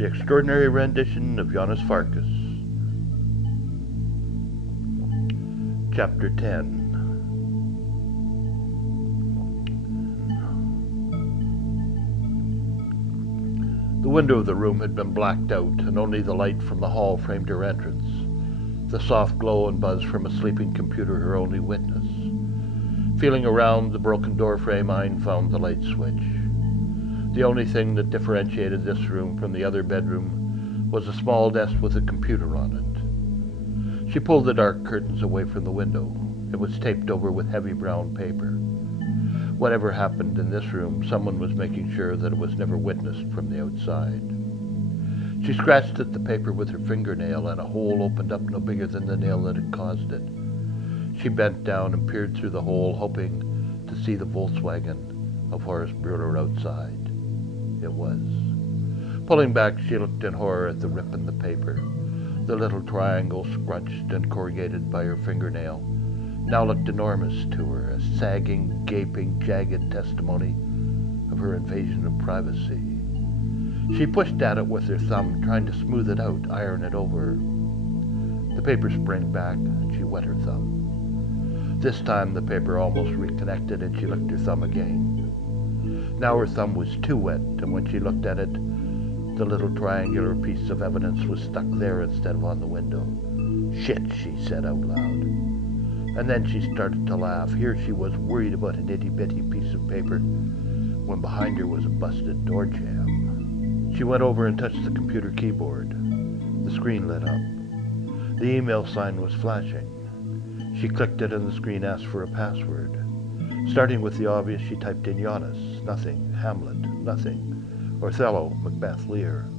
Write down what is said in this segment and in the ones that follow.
The extraordinary rendition of Janos Farkas. Chapter 10. The window of the room had been blacked out, and only the light from the hall framed her entrance. The soft glow and buzz from a sleeping computer her only witness. Feeling around the broken door frame, Ayn found the light switch. The only thing that differentiated this room from the other bedroom was a small desk with a computer on it. She pulled the dark curtains away from the window. It was taped over with heavy brown paper. Whatever happened in this room, someone was making sure that it was never witnessed from the outside. She scratched at the paper with her fingernail, and a hole opened up no bigger than the nail that had caused it. She bent down and peered through the hole, hoping to see the Volkswagen of Horace Breuer outside. It was. Pulling back, she looked in horror at the rip in the paper. The little triangle, scrunched and corrugated by her fingernail, now looked enormous to her, a sagging, gaping, jagged testimony of her invasion of privacy. She pushed at it with her thumb, trying to smooth it out, iron it over. The paper sprang back, and she wet her thumb. This time the paper almost reconnected, and she licked her thumb again. Now her thumb was too wet, and when she looked at it, the little triangular piece of evidence was stuck there instead of on the window. "Shit," she said out loud. And then she started to laugh. Here she was worried about an itty-bitty piece of paper, when behind her was a busted door jamb. She went over and touched the computer keyboard. The screen lit up. The email sign was flashing. She clicked it, and the screen asked for a password. Starting with the obvious, she typed in Janos, nothing. Hamlet, nothing. Othello, Macbeth, Lear,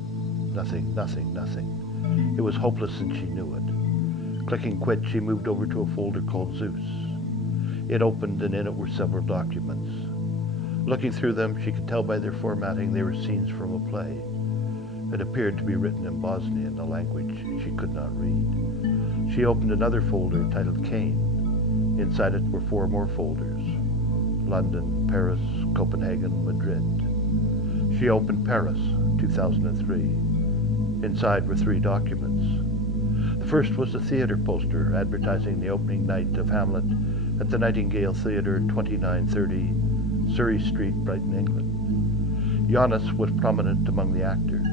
nothing, nothing, nothing. It was hopeless, and she knew it. Clicking quit, she moved over to a folder called Zeus. It opened, and in it were several documents. Looking through them, she could tell by their formatting they were scenes from a play. It appeared to be written in Bosnian, a language she could not read. She opened another folder titled Cain. Inside it were 4 more folders: London, Paris, Copenhagen, Madrid. She opened Paris, 2003. Inside were 3 documents. The first was a theater poster advertising the opening night of Hamlet at the Nightingale Theatre, 2930 Surrey Street, Brighton, England. Janos was prominent among the actors.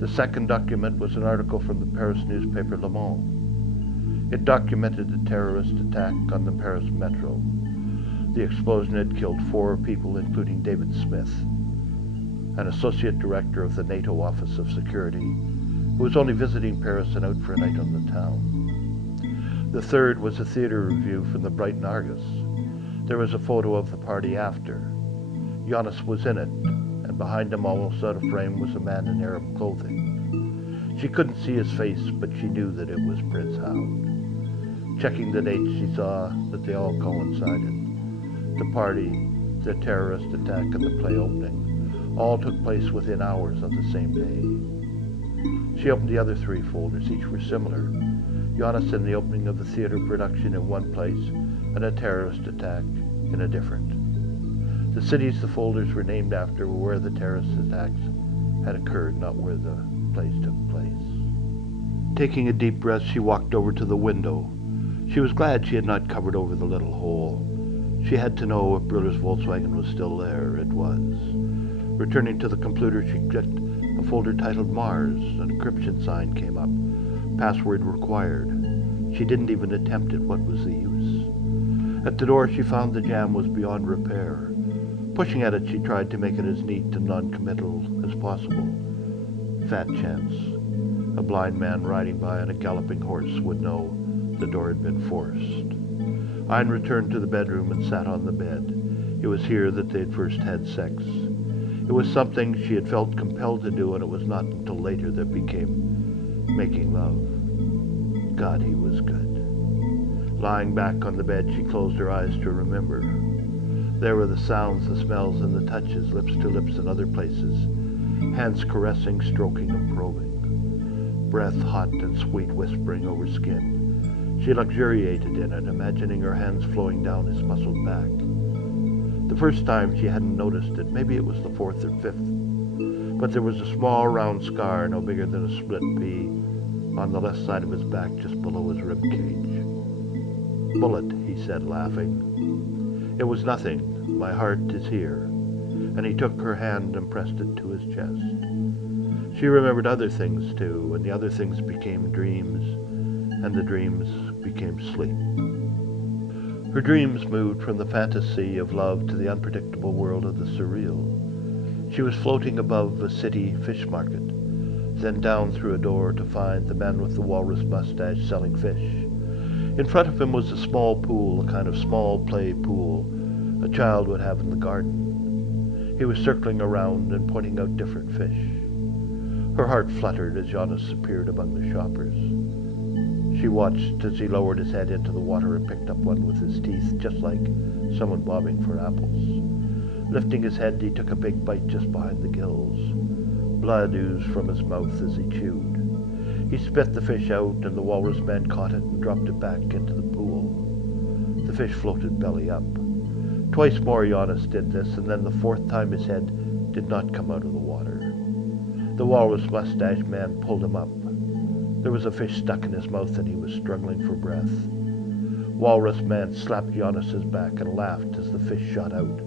The second document was an article from the Paris newspaper Le Monde. It documented a terrorist attack on the Paris metro. The explosion had killed 4 people, including David Smith, an associate director of the NATO Office of Security, who was only visiting Paris and out for a night on the town. The third was a theater review from the Brighton Argus. There was a photo of the party after. Janos was in it, and behind him, almost out of frame, was a man in Arab clothing. She couldn't see his face, but she knew that it was Prince Hound. Checking the dates, she saw that they all coincided. The party, the terrorist attack, and the play opening all took place within hours of the same day. She opened the other 3 folders. Each were similar. Janos in the opening of the theater production in one place, and a terrorist attack in a different. The cities the folders were named after were where the terrorist attacks had occurred, not where the plays took place. Taking a deep breath, she walked over to the window. She was glad she had not covered over the little hole. She had to know if Breuer's Volkswagen was still there. It was. Returning to the computer, she clicked a folder titled Mars. An encryption sign came up. Password required. She didn't even attempt it. What was the use? At the door, she found the jamb was beyond repair. Pushing at it, she tried to make it as neat and non-committal as possible. Fat chance. A blind man riding by on a galloping horse would know the door had been forced. Ayn returned to the bedroom and sat on the bed. It was here that they had first had sex. It was something she had felt compelled to do, and it was not until later that became making love. God, he was good. Lying back on the bed, she closed her eyes to remember. There were the sounds, the smells, and the touches, lips to lips in other places, hands caressing, stroking, and probing. Breath hot and sweet, whispering over skin. She luxuriated in it, imagining her hands flowing down his muscled back. The first time she hadn't noticed it. Maybe it was the 4th or 5th. but there was a small round scar no bigger than a split pea on the left side of his back just below his rib cage. "Bullet," he said, laughing. "It was nothing. My heart is here." And he took her hand and pressed it to his chest. She remembered other things too, and the other things became dreams, and the dreams became sleep. Her dreams moved from the fantasy of love to the unpredictable world of the surreal. She was floating above a city fish market, then down through a door to find the man with the walrus mustache selling fish. In front of him was a small pool, a kind of small play pool a child would have in the garden. He was circling around and pointing out different fish. Her heart fluttered as Janos appeared among the shoppers. She watched as he lowered his head into the water and picked up one with his teeth, just like someone bobbing for apples. Lifting his head, he took a big bite just behind the gills. Blood oozed from his mouth as he chewed. He spit the fish out, and the walrus man caught it and dropped it back into the pool. The fish floated belly up. Twice more Janos did this, and then the fourth time his head did not come out of the water. The walrus mustache man pulled him up. There was a fish stuck in his mouth, and he was struggling for breath. Walrus man slapped Janos's back and laughed as the fish shot out.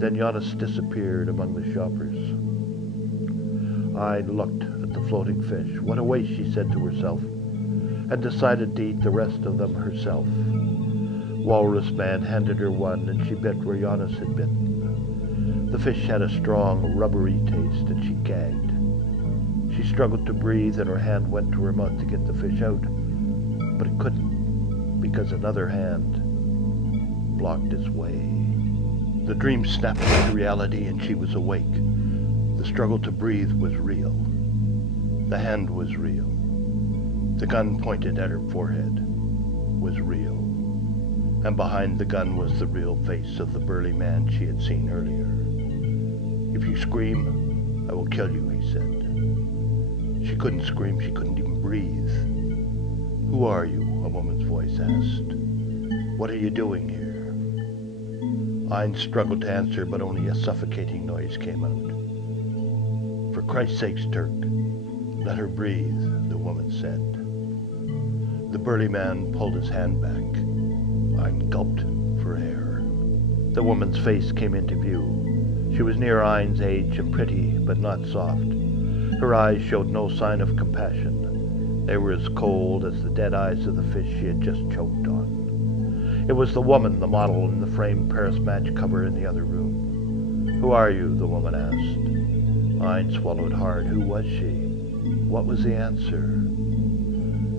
Then Janos disappeared among the shoppers. I looked at the floating fish. What a waste, she said to herself, and decided to eat the rest of them herself. Walrus man handed her one, and she bit where Janos had bitten. The fish had a strong, rubbery taste, and she gagged. She struggled to breathe, and her hand went to her mouth to get the fish out, but it couldn't, because another hand blocked its way. The dream snapped into reality, and she was awake. The struggle to breathe was real. The hand was real. The gun pointed at her forehead was real. And behind the gun was the real face of the burly man she had seen earlier. "If you scream, I will kill you," he said. She couldn't scream, she couldn't even breathe. "Who are you?" a woman's voice asked. "What are you doing here?" Ein struggled to answer, but only a suffocating noise came out. "For Christ's sake, Turk, let her breathe," the woman said. The burly man pulled his hand back. Ein gulped for air. The woman's face came into view. She was near Ein's age and pretty, but not soft. Her eyes showed no sign of compassion. They were as cold as the dead eyes of the fish she had just choked on. It was the woman, the model in the framed Paris match cover in the other room. "Who are you?" the woman asked. Ein swallowed hard. Who was she? What was the answer?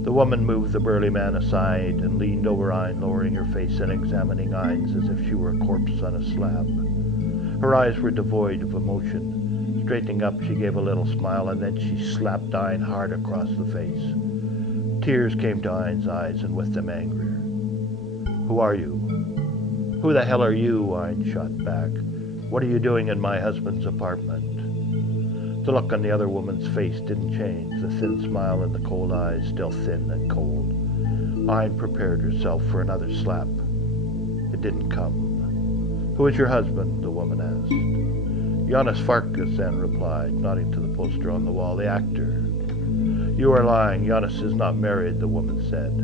The woman moved the burly man aside and leaned over Ein, lowering her face and examining Ein's as if she were a corpse on a slab. Her eyes were devoid of emotion. Straightening up, she gave a little smile, and then she slapped Ein hard across the face. Tears came to Ein's eyes, and with them anger. "Who are you?" "Who the hell are you?" Ein shot back. "What are you doing in my husband's apartment?" The look on the other woman's face didn't change, the thin smile in the cold eyes still thin and cold. Ein prepared herself for another slap. It didn't come. "Who is your husband?" the woman asked. "Janos Farkas," Anne replied, nodding to the poster on the wall, "the actor." "You are lying. Janos is not married," the woman said.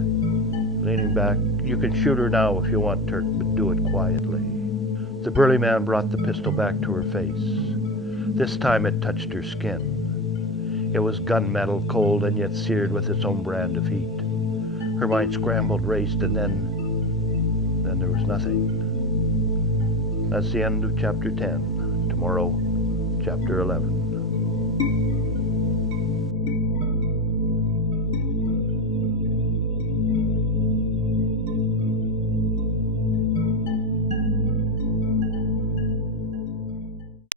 Leaning back, "You can shoot her now if you want, Turk, but do it quietly." The burly man brought the pistol back to her face. This time it touched her skin. It was gunmetal, cold and yet seared with its own brand of heat. Her mind scrambled, raced, and then there was nothing. That's the end of Chapter 10. Tomorrow, Chapter 11.